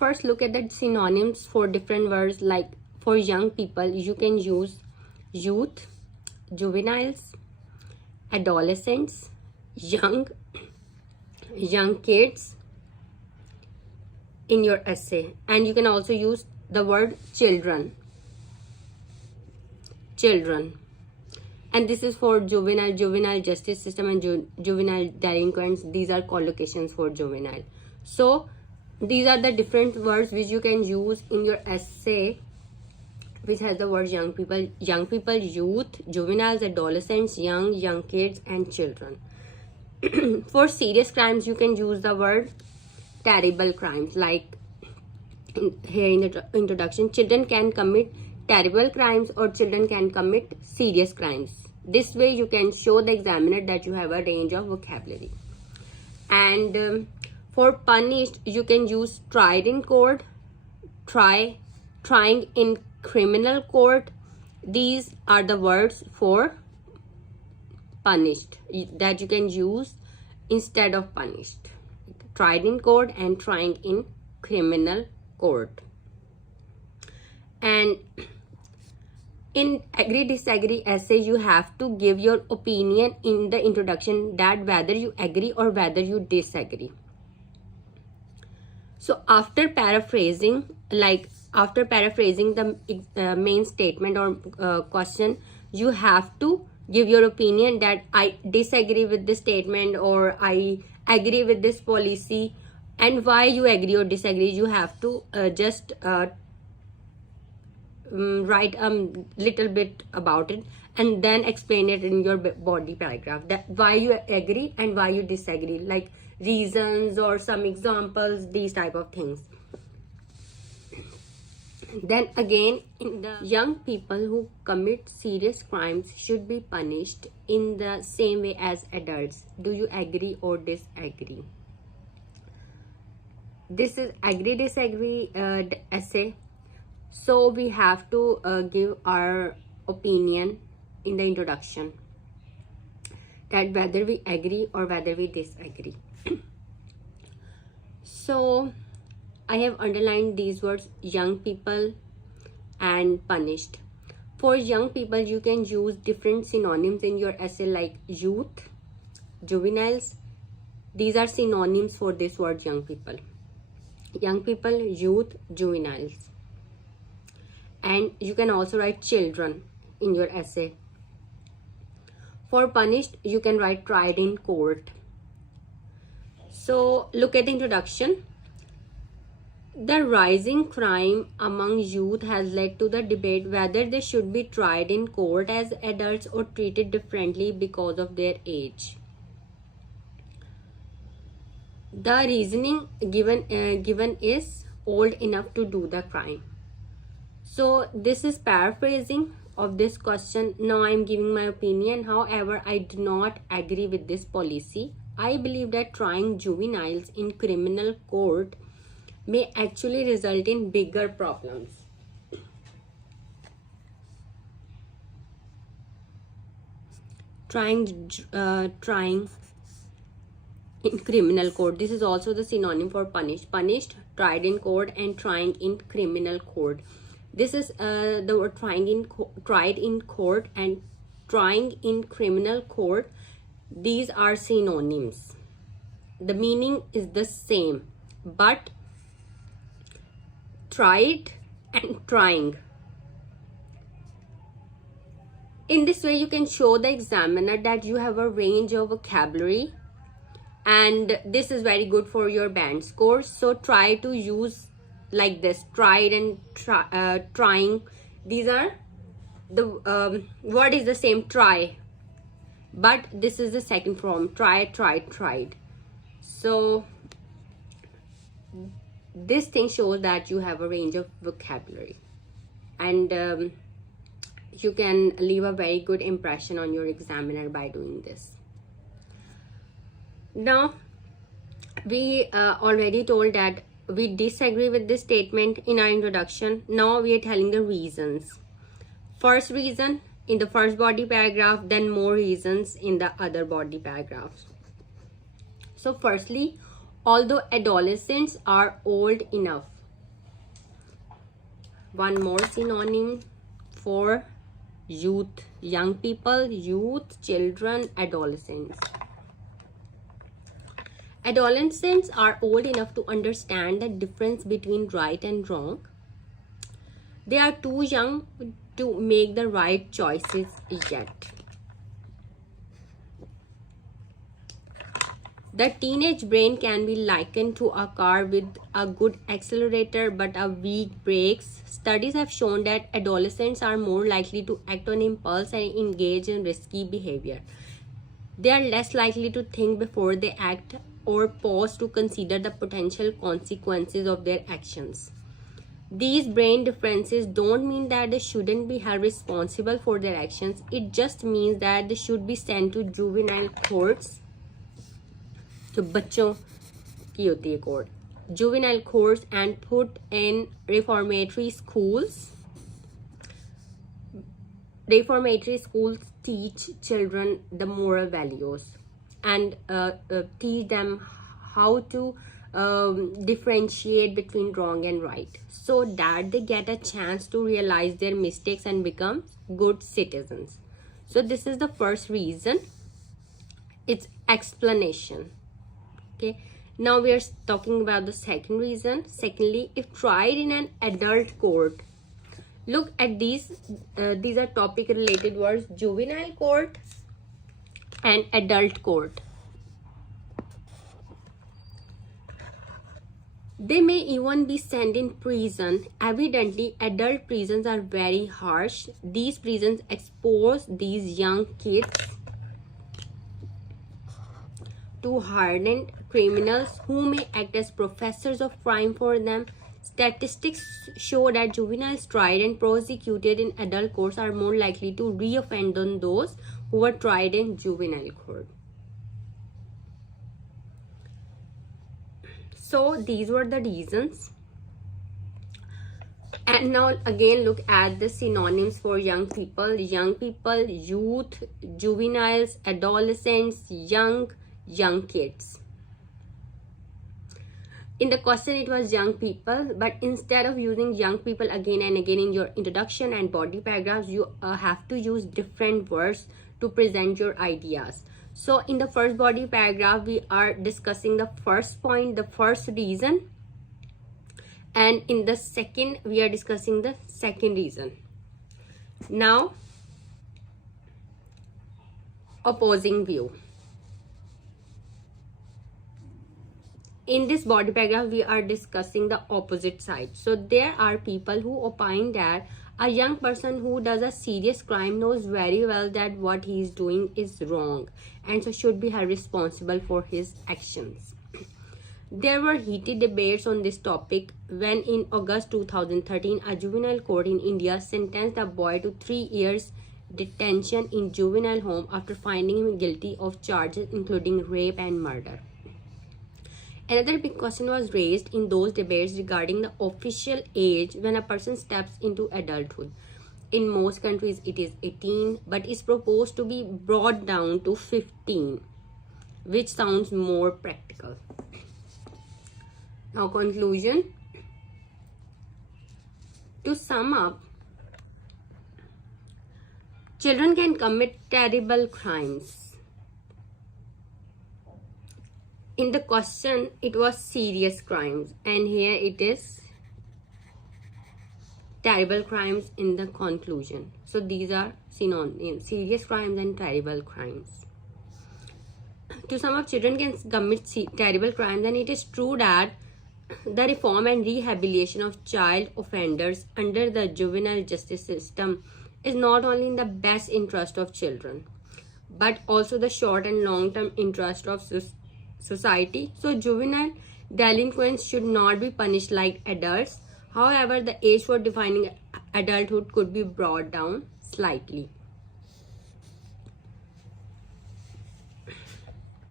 first look at the synonyms for different words. Like for young people, you can use youth, juveniles, adolescents, young kids in your essay. And you can also use the word children. And this is for juvenile justice system and juvenile delinquents. These are collocations for juvenile. So these are the different words which you can use in your essay, which has the word young people, youth, juveniles, adolescents, young kids, and children. For serious crimes, you can use the word terrible crimes. Like here in the introduction, children can commit terrible crimes or children can commit serious crimes. This way you can show the examiner that you have a range of vocabulary. And for punished, you can use tried in court, trying in criminal court. These are the words for punished that you can use instead of punished. Tried in court and trying in criminal court. And in agree disagree essay, you have to give your opinion in the introduction that whether you agree or whether you disagree. So after paraphrasing the main statement or question, you have to give your opinion that I disagree with this statement or I agree with this policy, and why you agree or disagree. You have to just write a little bit about it and then explain it in your body paragraph, that why you agree and why you disagree, like reasons or some examples, these type of things. Then again, in the young people who commit serious crimes should be punished in the same way as adults. Do you agree or disagree? This is agree disagree essay. So we have to give our opinion in the introduction that whether we agree or whether we disagree. So I have underlined these words, young people and punished. For young people, you can use different synonyms in your essay like youth, juveniles. These are synonyms for this word young people. Young people, youth, juveniles. And you can also write children in your essay. For punished, you can write tried in court. So look at the introduction. The rising crime among youth has led to the debate whether they should be tried in court as adults or treated differently because of their age. The reasoning given is old enough to do the crime. So this is paraphrasing of this question. Now I am giving my opinion. However, I do not agree with this policy. I believe that trying juveniles in criminal court may actually result in bigger problems. Trying in criminal court. This is also the synonym for punished. Punished, tried in court, and trying in criminal court. This is the word tried in court and trying in criminal court. These are synonyms. The meaning is the same, but tried and trying. In this way, you can show the examiner that you have a range of vocabulary, and this is very good for your band scores. So try to use like this, tried and trying. These are the word is the same, try, but this is the second form, tried. So this thing shows that you have a range of vocabulary, and you can leave a very good impression on your examiner by doing this. Now we already told that we disagree with this statement in our introduction. Now we are telling the reasons. First reason in the first body paragraph, then more reasons in the other body paragraphs. So firstly, although adolescents are old enough, One more synonym for youth, young people, youth, children, adolescents. Adolescents are old enough to understand the difference between right and wrong. They are too young to make the right choices yet. The teenage brain can be likened to a car with a good accelerator but a weak brakes. Studies have shown that adolescents are more likely to act on impulse and engage in risky behavior. They are less likely to think before they act or pause to consider the potential consequences of their actions. These brain differences don't mean that they shouldn't be held responsible for their actions. It just means that they should be sent to juvenile courts. जो बच्चों की होती है court, juvenile courts, and put in reformatory schools. Reformatory schools teach children the moral values and teach them how to differentiate between wrong and right, so that they get a chance to realize their mistakes and become good citizens. So this is the first reason. It's explanation. Okay, now we are talking about the second reason. Secondly, if tried in an adult court, look at these are topic related words: juvenile court and adult court. They may even be sent in prison. Evidently, adult prisons are very harsh. These prisons expose these young kids to hardened criminals who may act as professors of crime for them. Statistics show that juveniles tried and prosecuted in adult courts are more likely to reoffend than those who were tried in juvenile court. So these were the reasons. And now again look at the synonyms for young people. Young people, youth, juveniles, adolescents, young kids. In the question it was young people, but instead of using young people again and again in your introduction and body paragraphs, you have to use different words to present your ideas. So in the first body paragraph, we are discussing the first point, the first reason. And in the second, we are discussing the second reason. Now, opposing view. In this body paragraph, we are discussing the opposite side. So there are people who opine that a young person who does a serious crime knows very well that what he is doing is wrong and so should be held responsible for his actions. There were heated debates on this topic when in August 2013, a juvenile court in India sentenced a boy to 3 years detention in juvenile home after finding him guilty of charges including rape and murder. Another big question was raised in those debates regarding the official age when a person steps into adulthood. In most countries, it is 18, but is proposed to be brought down to 15, which sounds more practical. Now, conclusion. To sum up, children can commit terrible crimes. In the question, it was serious crimes, and here it is terrible crimes in the conclusion. So these are synonyms: serious crimes and terrible crimes. To sum up, children can commit terrible crimes, and it is true that the reform and rehabilitation of child offenders under the juvenile justice system is not only in the best interest of children, but also the short and long-term interest of society. So juvenile delinquents should not be punished like adults. However, the age for defining adulthood could be brought down slightly.